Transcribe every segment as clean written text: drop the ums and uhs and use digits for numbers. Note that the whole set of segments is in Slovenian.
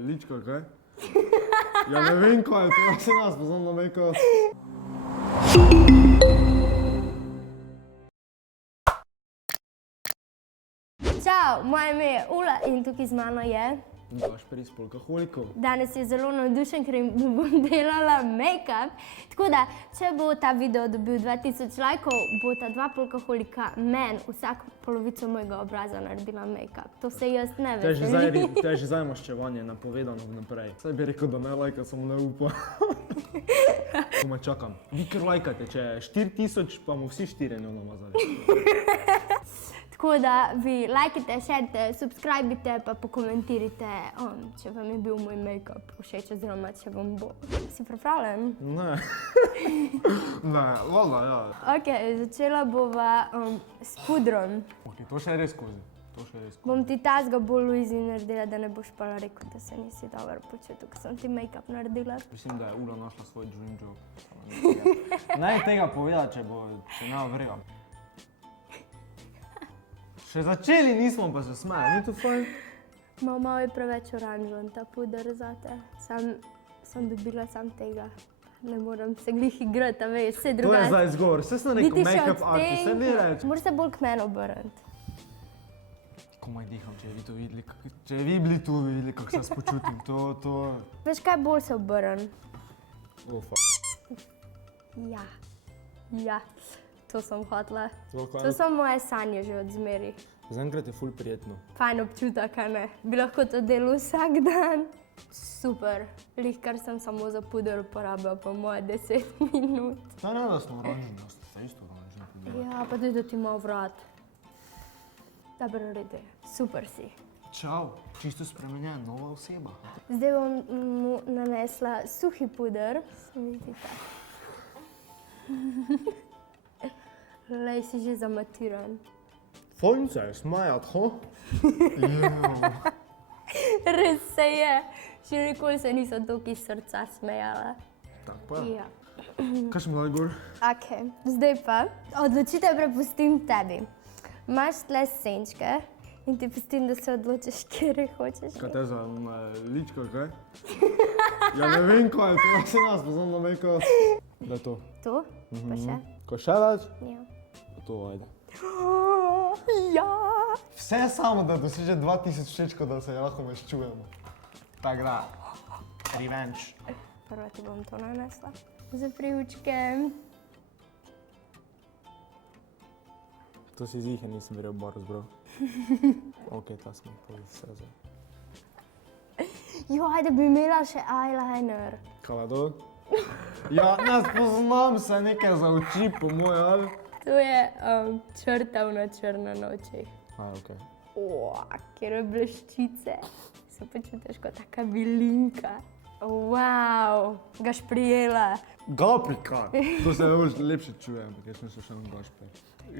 lička, kaj? Ja, ne vem kaj, to se nas poznam na make-up. Čau, moje ime je Ula in tukaj z mano je Gašper iz Polkaholikov. Danes je zelo navdušen, ker jim bom delala make-up. Tako da, če bo ta video dobil 2000 lajkov, bo ta dva polkaholika meni vsak polovico mojega obraza naredila make-up. To se jaz ne veselim. To je že zdaj maščevanje, napovedano vnaprej. Saj bi rekel, da ne lajka, samo ne upa. Komaj čakam. Vi kar lajkate, če je 4000, pa mu vsi 4 ne namazali. Tako da vi lajkite, šerite, subscribite pa pokomentirajte, če vam je bil moj make-up všeč oziroma če vam bo. Si pripravljen? Ne. Ne, voda, ja. Ok, začela bova s pudrom. Ok, to še je res skozi. To še je res skozi. Bom ti tazga bolj Luizi naredila, da ne boš pa rekel, da se nisi dobro počutil, ko sem ti make-up naredila. Mislim, da je Ula našla svoj dream job. Naj tega poveda, če ne vrega. Še začeli nismo, pa se smeja, ni to fajn? Malo je preveč oranžen ta puder zate. Sem dobila sam tega. Ne moram se glih igrati, a veš, vse To je drugače. zdaj zgor, vse sem rekel make-up artist, se ni reč. Moraš se bolj k meni obrniti. Komaj diham, če vi to videli, če vi bili tu, bi videli, kako se jaz počutim, to... Veš kaj, bolj se obrn. Ja, to sem hotela. To so moje sanje že od zmeri. Zaenkrat je ful prijetno. Fajn občutek, a ne? Bi lahko to delal vsak dan. Super. Lih, kar sem samo za puder uporabila, pa moje 10 minut. Ta ne, da smo oranžni, da ste isto oranžni. Ja, pa tudi da ti malo vrat. Dobro, rede. Super si. Čau, čisto spremenjen, nova oseba. Zdaj bom mu nanesla suhi puder. Se mi zdi tak. Lej, si že zamatiran. Fajn se je smejat, ho? Res se je. Še nikoli se nisem toliko iz srca smejala. Tak pa je. Ja. Kaj smo dali gor? Ok, zdaj pa odločitev prepustim tebi. Imaš tle senčke in ti pustim, da se odločiš, kjer hočeš. Kaj te za lička, kaj? Ja, ne vem kaj, to se nas poznam na make-up. Da je to. To? Pa še? Ko še več? Ja. To ajde. Ja! Vse samo, da doseže 2000 všečkov, da se lahko maščujemo. Tak da, revenge. Prvo ti bom to nanesla. Za priučke. To si zihe nisem verjel Boris, bro. Ok, ta smo vse zdaj. Joj, da bi imela še eyeliner. Kaj je to? Ja, ne spoznam se nekaj za oči, po moje, ali? To je črtavna črna na očeh. Ok. Kjer bleščice. Se počutiš kot taka bilinka. Wow, gaš prijela. Gaprika! To se lepše čuje, ampak jaz mislim še en gašper.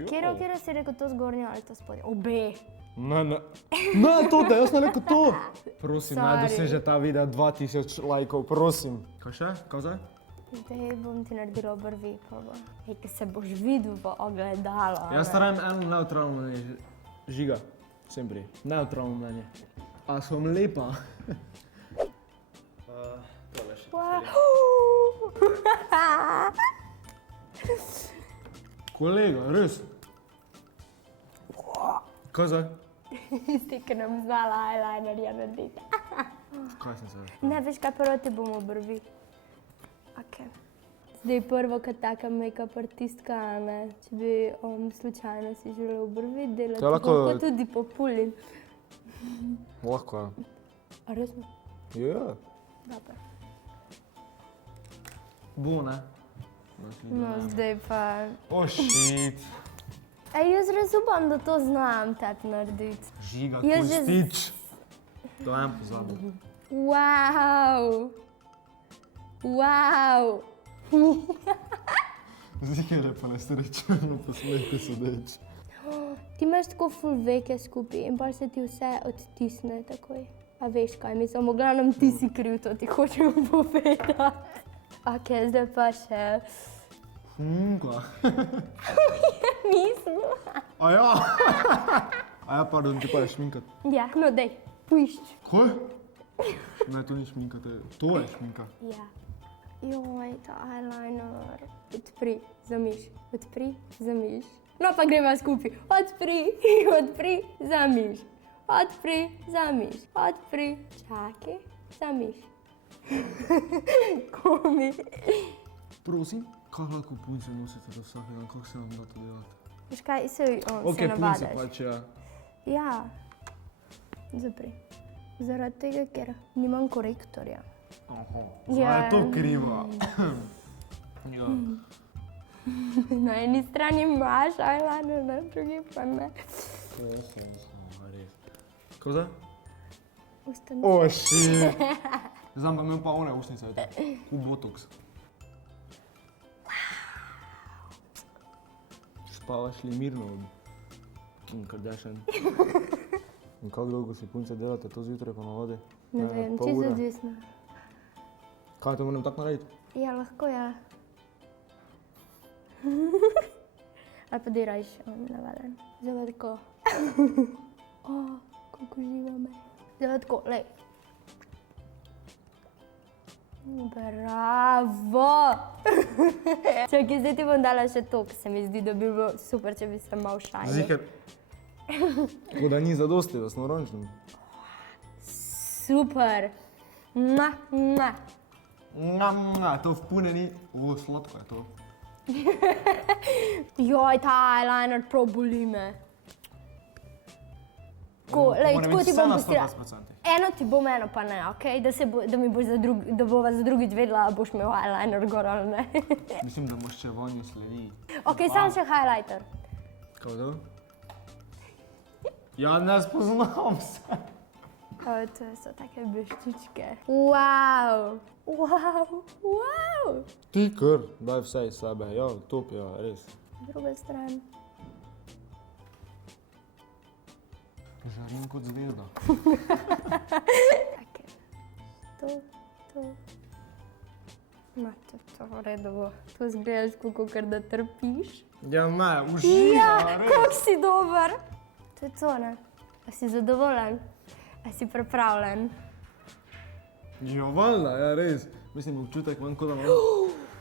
Kjero si rekel to zgornjo ali to spodnjo? Obe. Ne, to, da jaz ne rekel to! Prosim, naj Sorry. doseže ta video 2000 lajkov, prosim. Kaj še? Kaj zdaj? Zdaj bom ti naredila obrvi, pa bo. Ej, ko se boš videl v ogledalo. Jaz starajam eno neutralno mnenje. Žiga, vsem prije. Neutralno mnenje. A sem lepa? Tole še. Kolega, res? Kaj zdaj? Ti, ki nam znala eyelinerja narediti. Kaj sem se? Ne, veš kaj, prvo ti bom obrvi. Ok. Zdaj prvo kot taka make-up artistka, a ne? Če bi slučajno si želel obrvi delati, To je lahko- lahko tudi populin. Lahko je. A resno? Ja. Dobro. Bo, ne? No, zdaj pa... Oh, shit. Ej, jaz res upam, da to znam tebi narediti. Žiga, Jaz že- Kostič. To en pozabil. Wow! Wow! Ziher je pa nesrečeno posmehke sodeč. Ti imaš tako ful veke skupaj in pa se ti vse odtisne takoj. A veš kaj, mislim, v glavnem ti si kriv, to ti hočem povedati. Ok, zdaj pa še... Šminka. Nismo. A ja? A ja, pardon, ti pa je šminkat. Ja, no dej, pušč. Kaj? Ne, to ni šminka, to je šminka. Ja. Joj, ta eyeliner. Odpri, zamiš. Odpri, zamiš. No pa greva skupaj. Odpri, odpri, zamiš. Odpri, zamiš. Odpri, čakaj, zamiš. Komi. Prosim, kaj lahko punce nosite do vsake dan, kako se vam da to delati? Veš kaj, se Ok, punce navadaš. pač, ja. Ja. Zapri. Zaradi tega, ker nimam korektorja. Aha, Ja. zdaj je to krivo. Ja. Na eni strani imaš eyeliner, na drugi pa ne. Res. Kako zdaj? Ustani. O, shit. Zdaj pa imel pa one usnice, v botox. Spavaš li mirno od Kim Kardashian? In kako dolgo si punce delate to zjutraj po navadi? Ne vem, čisto odvisno. Kaj to moram tako narediti? Ja, lahko ja. Ali pa diraš, navaden. Zdaj pa tako. O, kako živa me. Zdaj pa tako, lej. Bravo! Čakaj, zdaj ti bom dala še to, ker se mi zdi, da bi bilo super, če bi se malo šajali. Ziher. Tako da ni zadosti, da smo rončni. Super! Mua, mua. To v pune ni. O, sladko je to. Joj, ta eyeliner prav boli me. Tako, lej, tako ti bom pustila. Eno ti bom, eno pa ne, okej? Da mi boš da bova za drugič vedela, a boš imel eyeliner gor ali ne. Mislim, da maščevanje sledi. Okej, samo še highlighter. Kaj to? Ja, ne spoznam se. To so take bleščičke. Wow! Wow! Wow! Ti kar, daj vse iz sebe. Ja, top, ja, res. Druga stran. Žarim kot zvezda. Take. To. Ma, to v redu bo. To zgledaš, kakor da trpiš. Ja, ne, uživa, Ja, res. kako si dober! To je to, ne? A si zadovoljen? A si pripravljen? Ja, valjda, ja, res. Mislim, občutek imam, kot da imam.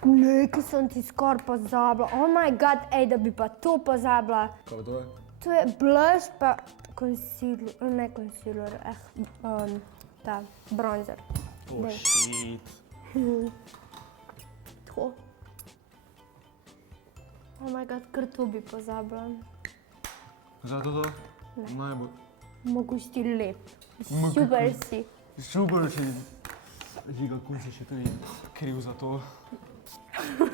Nekaj sem ti skoraj pozabila. Oh my god, ej, da bi pa to pozabila. Kaj to je? To je blush pa concealer, ne concealer, ta bronzer. Oh, Daj. shit. Tako. Oh my god, kar to bi pozabila. Zato to? Ne. Najbolj. Mogoče ti lep. Ma, Super kako? si. Super si. Žiga, kunci še tudi kriv za to.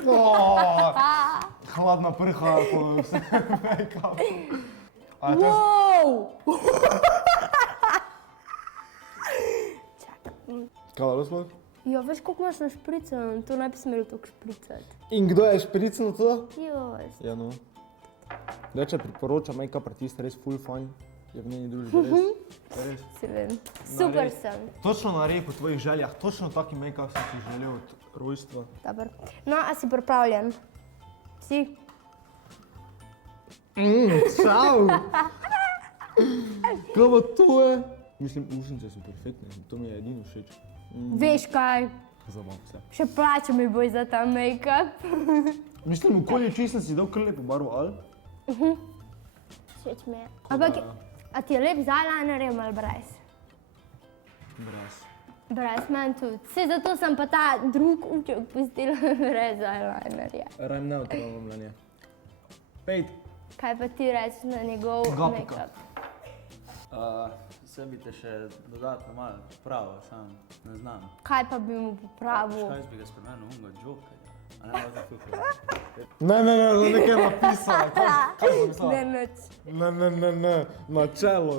Oh, hladna prha po vse make-up. A to je... Wow! Kaj je sploh? Ja, veš, koliko imaš na špricem, to ne bi smelo toliko špricati. In kdo je špricnil to? Joj. Ja, no. Reče, priporoča make-up artist, res full fine. Je v njeni družbi, res. Res. Se vem. Super res. sem. Točno na repu tvojih željah, točno taki make-up sem si želel od rojstva. Dobar. No, a si pripravljen? Si? Čau! Kaj pa to je? Mislim, ušnice so perfektne, to mi je edino všeč. Veš kaj? Zabav se. Še plača mi boš za ta make-up. Mislim, okoli čist sem si dal kar lepo barvo, ali? Všeč mi je. Ampak, a ti je lep z eyelinerjem ali brez? Brez. Brez, meni tudi. Vse zato sem pa ta drug uček pustila brez eyelinerja. Rajem neutralno mnenje. Pejt. Kaj pa ti rečeš na njegov Gapika. make-up? Vse bi te še dodatno malo popravil, sam ne znam. Kaj pa bi mu popravil? Škaj bi ga spremenil, onega Jokerja. A ne, lahko tukaj. Ne, to nekaj napisala. Kaj sem mislila? Ne, nič. Ne, na čelo.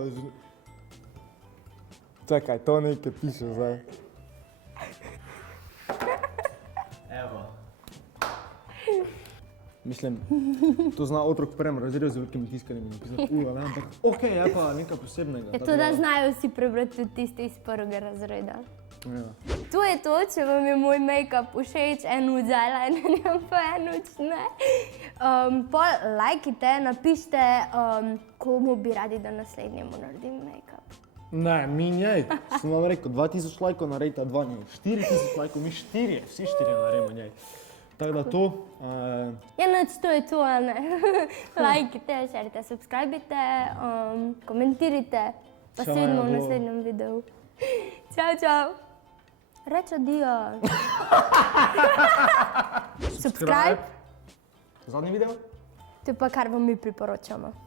Čakaj, to nekaj piše zdaj. Evo. Mislim, to zna otrok v prvem razredu z velikimi tiskanimi napisati ne, ampak okej, je pa nekaj posebnega. Je to, da znajo vsi prebrati tudi tiste iz prvega razreda. Ja. To je to, če vam je moj make-up všeč, en z eyelinerjem pa en ne. Pol lajkite, napišite, komu bi radi, da naslednjemu naredim make-up. Ne, mi njej. Sem vam rekel, 2000 lajkov naredite 2 njej. 4000 lajkov, mi 4, vsi 4 naredimo njej. Tako da to, Ja, noč to je to, a ne. Lajkite, šerite, subskrbite, komentirajte. Pa se Čau, vidimo v bo. naslednjem videu. Čau, čau. Reč adijo. Subscribe, zadnji video. to je pa kar vam mi priporočamo.